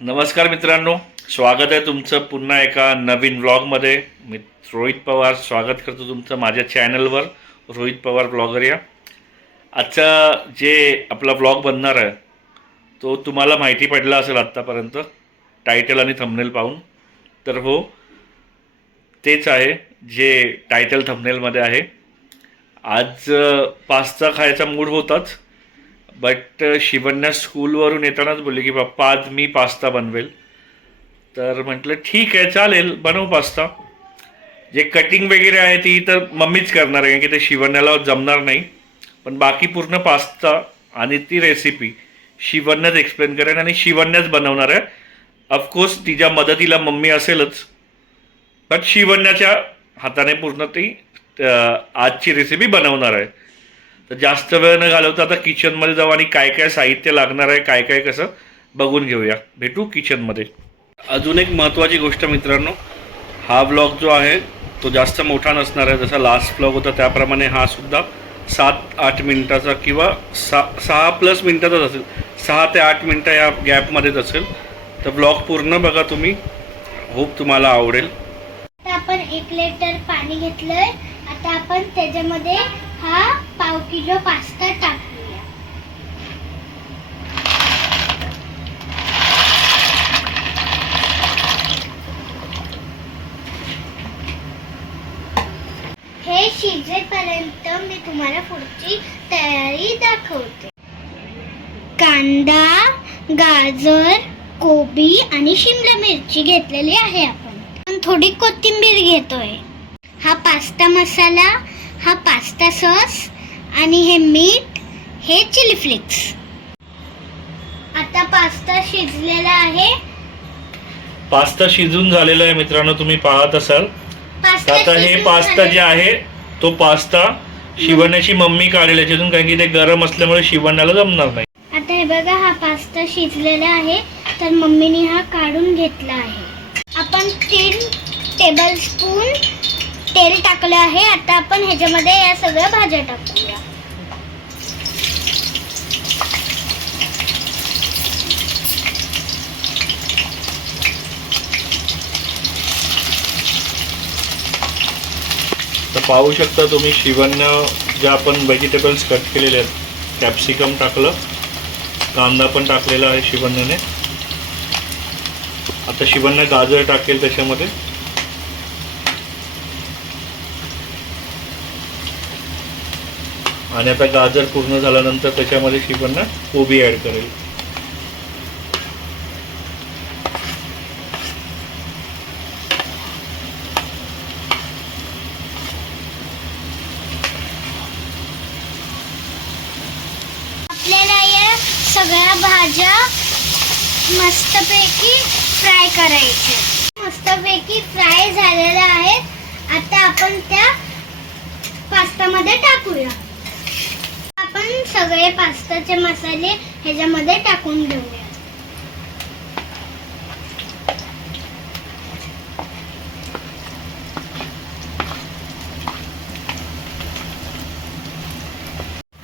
नमस्कार मित्रांनो स्वागत आहे तुमचं पुन्हा एका नवीन व्लॉगमध्ये मी रोहित पवार स्वागत करतो तुमचं माझ्या चॅनलवर रोहित पवार ब्लॉगर या. आजचा जे आपला ब्लॉग बनणार आहे तो तुम्हाला माहिती पडला असेल आत्तापर्यंत टायटल आणि थंबनेल पाहून. तर हो तेच आहे जे टायटल थंबनेलमध्ये आहे. आज पास्ता खायचा मूड होताच. बट uh, शिवण्या स्कूलवरून येतानाच बोलले की पप्पा आज मी पास्ता बनवेल. तर म्हटलं ठीक आहे चालेल बनव पास्ता जे कटिंग वगैरे आहे ती तर मम्मीच करणार आहे कारण की ते शिवण्याला जमणार नाही. पण बाकी पूर्ण पास्ता आणि ती रेसिपी शिवण्याच एक्सप्लेन करेन आणि शिवण्याच बनवणार आहे. ऑफकोर्स तिच्या मदतीला मम्मी असेलच. बट शिवण्याच्या हाताने पूर्ण ती आजची रेसिपी बनवणार आहे. तर जास्त वेळ न घालवता आता किचनमध्ये जाऊ आणि काय काय साहित्य लागणार आहे काय काय कसं बघून घेऊया. भेटू किचनमध्ये अजून एक महत्त्वाची गोष्ट मित्रांनो हा ब्लॉग जो आहे तो जास्त मोठा नसणार आहे. जसा लास्ट ब्लॉग होता त्याप्रमाणे हा सुद्धा सात आठ मिनटाचा किंवा सा सहा प्लस मिनटाचाच असेल. सहा ते आठ मिनटं या गॅपमध्येच असेल. तर ब्लॉग पूर्ण बघा तुम्ही. होप तुम्हाला आवडेल. आपण एक लिटर पाणी घेतलंय. आता आपण त्याच्यामध्ये हा पाव किलो पास्ता टाकूया. हे शिजेपर्यंत मी तुम्हाला पुढची तयारी दाखवते. कांदा गाजर कोबी आणि शिमला मिरची घेतलेली आहे आपण. पण थोडी कोथिंबीर घेतोय. हा पास्ता मसाला हा पास्ता सॉस आणि हे मीठ हे चिली फ्लेक्स. आता पास्ता शिजलेला आहे. पास्ता शिजून झालेला आहे मित्रांनो तुम्ही पाहत असाल. आता हे शिजून पास्ता झालेला जे आहे. तो पास्ता शिवण्याची मम्मी काढेल याच्यातून कारण की ते गरम असल्यामुळे शिवण्याला जमणार नाही. आता हे बघा हा पास्ता शिजलेला आहे. तर मम्मीने हा काढून घेतला आहे. आपण तीन टेबल स्पून तेल टाकलं आहे. आता आपण ह्याच्यामध्ये या सगळ्या भाज्या टाकूया. पाहू शकता तुम्ही शिवन ज्या आपण व्हेजिटेबल्स कट केलेले आहेत. कॅप्सिकम टाकलं. कांदा पण टाकलेला आहे शिवण्याने आता शिवण्य गाजर टाकेल त्याच्यामध्ये. आणि आता गाजर पूर्ण झाल्यानंतर त्याच्यामध्ये शिवण्य कोबी ॲड करेल आपल्याला या सगळ्या भाज्या मस्तपैकी फ्राय करायच्या. मस्तपैकी फ्राय झालेल्या आहेत. आता आपण त्या पास्तामध्ये टाकूया. आपण सगळे पास्ताचे मसाले ह्याच्यामध्ये टाकून घेऊया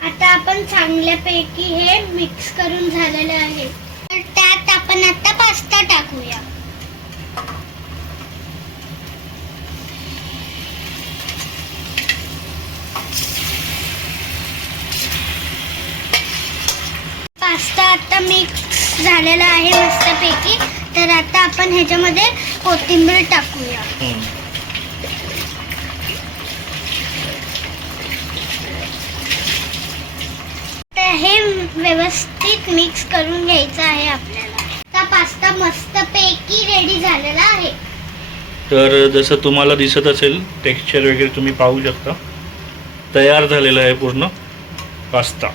आता आपण चांगल्यापैकी हे मिक्स करून झालेलं आहे. तर त्यात आपण आता पास्ता टाकूया. पास्ता आता मिक्स झालेला आहे मस्तपैकी. तर आता आपण ह्याच्यामध्ये कोथिंबीर टाकूया हम्म. तर हे व्यवस्थित मिक्स करून घ्यायचं आहे आपल्याला. आता पास्ता मस्तपैकी रेडी झालेला आहे. तर जसं तुम्हाला दिसत असेल टेक्स्चर वगैरे तुम्ही पाहू शकता. तयार झालेला आहे पूर्ण पास्ता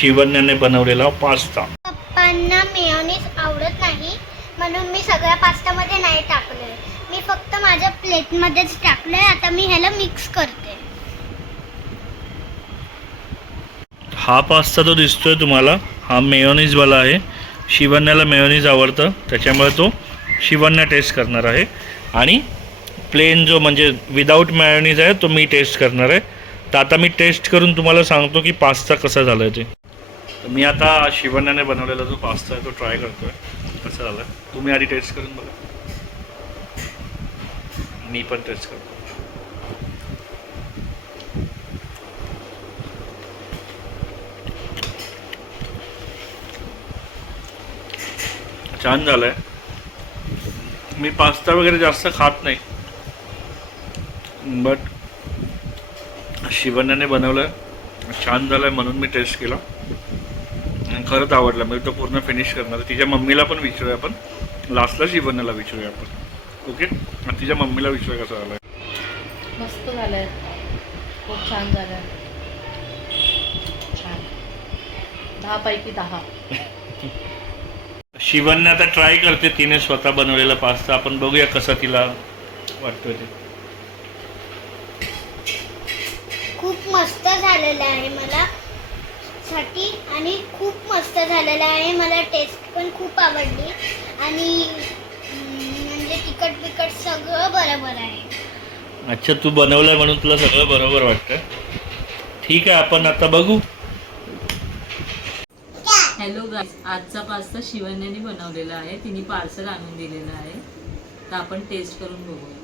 शिवण्याने बनवलेला पास्ता पप्पांना मेयोनीज आवडत नाही म्हणून मी सगळ्या पास्तामध्ये नाही टाकलंय. मी फक्त माझ्या प्लेटमध्येच टाकलंय आता मी ह्याला मिक्स करते. हा पास्ता जो आहे तुम्हाला हा मेयोनीजवाला आहे. शिवण्याला मेयोनीज आवडतं. त्याच्यामुळे तो शिवण्या टेस्ट करणार आहे. आणि प्लेन जो म्हणजे विदाऊट मेयोनीज आहे तो मी टेस्ट करणार आहे. तर आता मी टेस्ट करून तुम्हाला सांगतो की पास्ता कसा झाला आहे ते. तर मी आता शिवण्याने बनवलेला जो पास्ता आहे तो ट्राय करतो आहे कसा झाला तुम्ही आधी टेस्ट करून बघा. मी पण टेस्ट करतो. छान झालंय. मी पास्ता वगैरे जास्त खात नाही. बट शिवण्याने बनवलं छान झालंय म्हणून मी टेस्ट केला. आणि खरंच आवडला. मी तो पूर्ण फिनिश करणार तिच्या मम्मीला पण विचारूया आपण. लास्टला शिवण्याला विचारूया आपण. ओके आणि तिच्या मम्मीला विचारूया कसा झालाय. मस्त झालंय. खूप छान झालंय. छान. दहा पैकी दहा. शिवन्य आता ट्राय करते तिने स्वतः बनवलेला पास्ता आपण बघूया कसा तिला वाटतोय ते. खूप मस्त झालेलं आहे मला. साठी आणि खूप मस्त झालेलं आहे. मला टेस्ट पण खूप आवडली. आणि म्हणजे तिखट बिकट सगळं बरोबर आहे. अच्छा तू बनवलंय म्हणून तुला सगळं बरोबर वाटतं ठीक आहे आपण आता बघू. हॅलो गाय आजचा पास्ता शिवण्याने बनवलेला आहे. तिने पार्सल आणून दिलेला आहे. तर आपण टेस्ट करून बघूया.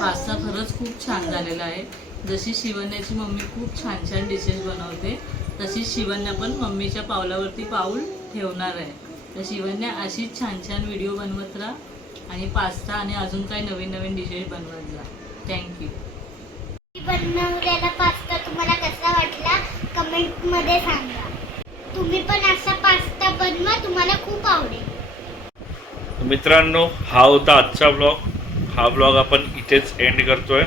पास्ता खरंच खूप छान झालेला आहे. जशी शिवण्याची मम्मी खूप छान छान डिशेस बनवते तशी शिवण्या पण मम्मीच्या पावलावरती पाऊल ठेवणार आहे. तर शिवण्या अशीच छान छान व्हिडिओ बनवत राहा. आणि पास्ता आणि अजून काही नवीन नवीन डिशेस बनवत जा. थँक्यू बनवलेला पास्ता तुम्हाला कसा वाटला कमेंटमध्ये सांगा. तुम्ही पण असा पास्ता बनवा तुम्हाला खूप आवडेल. मित्रांनो हा होता आजचा ब्लॉग हा ब्लॉग आपण इथेच एंड करतोय.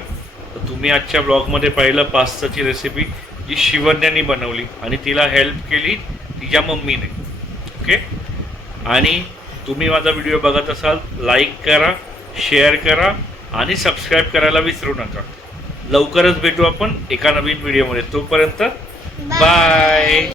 तर तुम्ही आजच्या ब्लॉगमध्ये पाहिलं पास्ताची रेसिपी जी शिवण्याने बनवली आणि तिला हेल्प केली तिच्या मम्मीने. ओके आणि तुम्ही माझा व्हिडिओ बघत असाल लाईक करा शेअर करा आणि सबस्क्राईब करायला विसरू नका. लवकरच भेटू आपण एका नवीन व्हिडिओमध्ये तोपर्यंत बाय